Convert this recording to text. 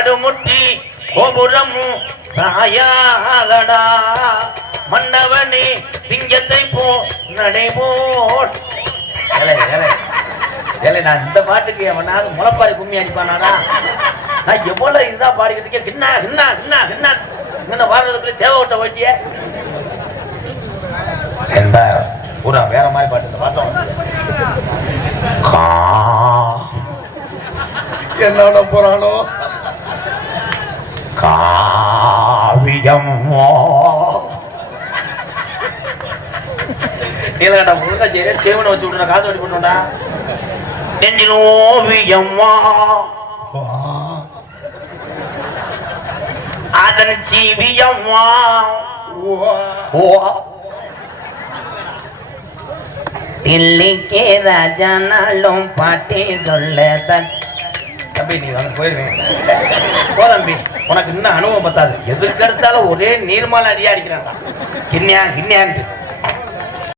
மாடு முட்டி கோபுரமும் சாயாதடா மன்னவனே சிங்கத்தை போ நடைபோட். நான் இந்த பாட்டுக்கு அவனாவது முளைப்பாரி கும்மி அடிப்பானாடா. நான் எவ்வளவு இதுதான் பாடிக்கிட்டு இருக்கேன். கிண்ணா கிண்ணா கிண்ணா கிண்ணா இன்னும் வாடுறதுக்குள்ள தேவை விட்ட ஓட்டிய என்ன பூரா வேற மாதிரி பாட்டு. இந்த பாட்டம் என்ன போறானோ காவியம் இல்லடா முழுக்க சரி சேவனை வச்சு விட்டுற காசு வட்டி போட்டோம்டா. நெஞ்சில் ஓவியம்மா அதன் ஜீவியம்மா ஓ தில்லிக்கே ராஜானாலும் பாட்டி சொல்ல தம்பி நீ வந்து போயிருவேன் போ தம்பி. உனக்கு இன்னும் அனுபவம் பத்தாது. எதுக்கு எடுத்தாலும் ஒரே நீர்மால அடியா அடிக்கிறான்டா. கிண்ணியா கிண்ணியான்ட்டு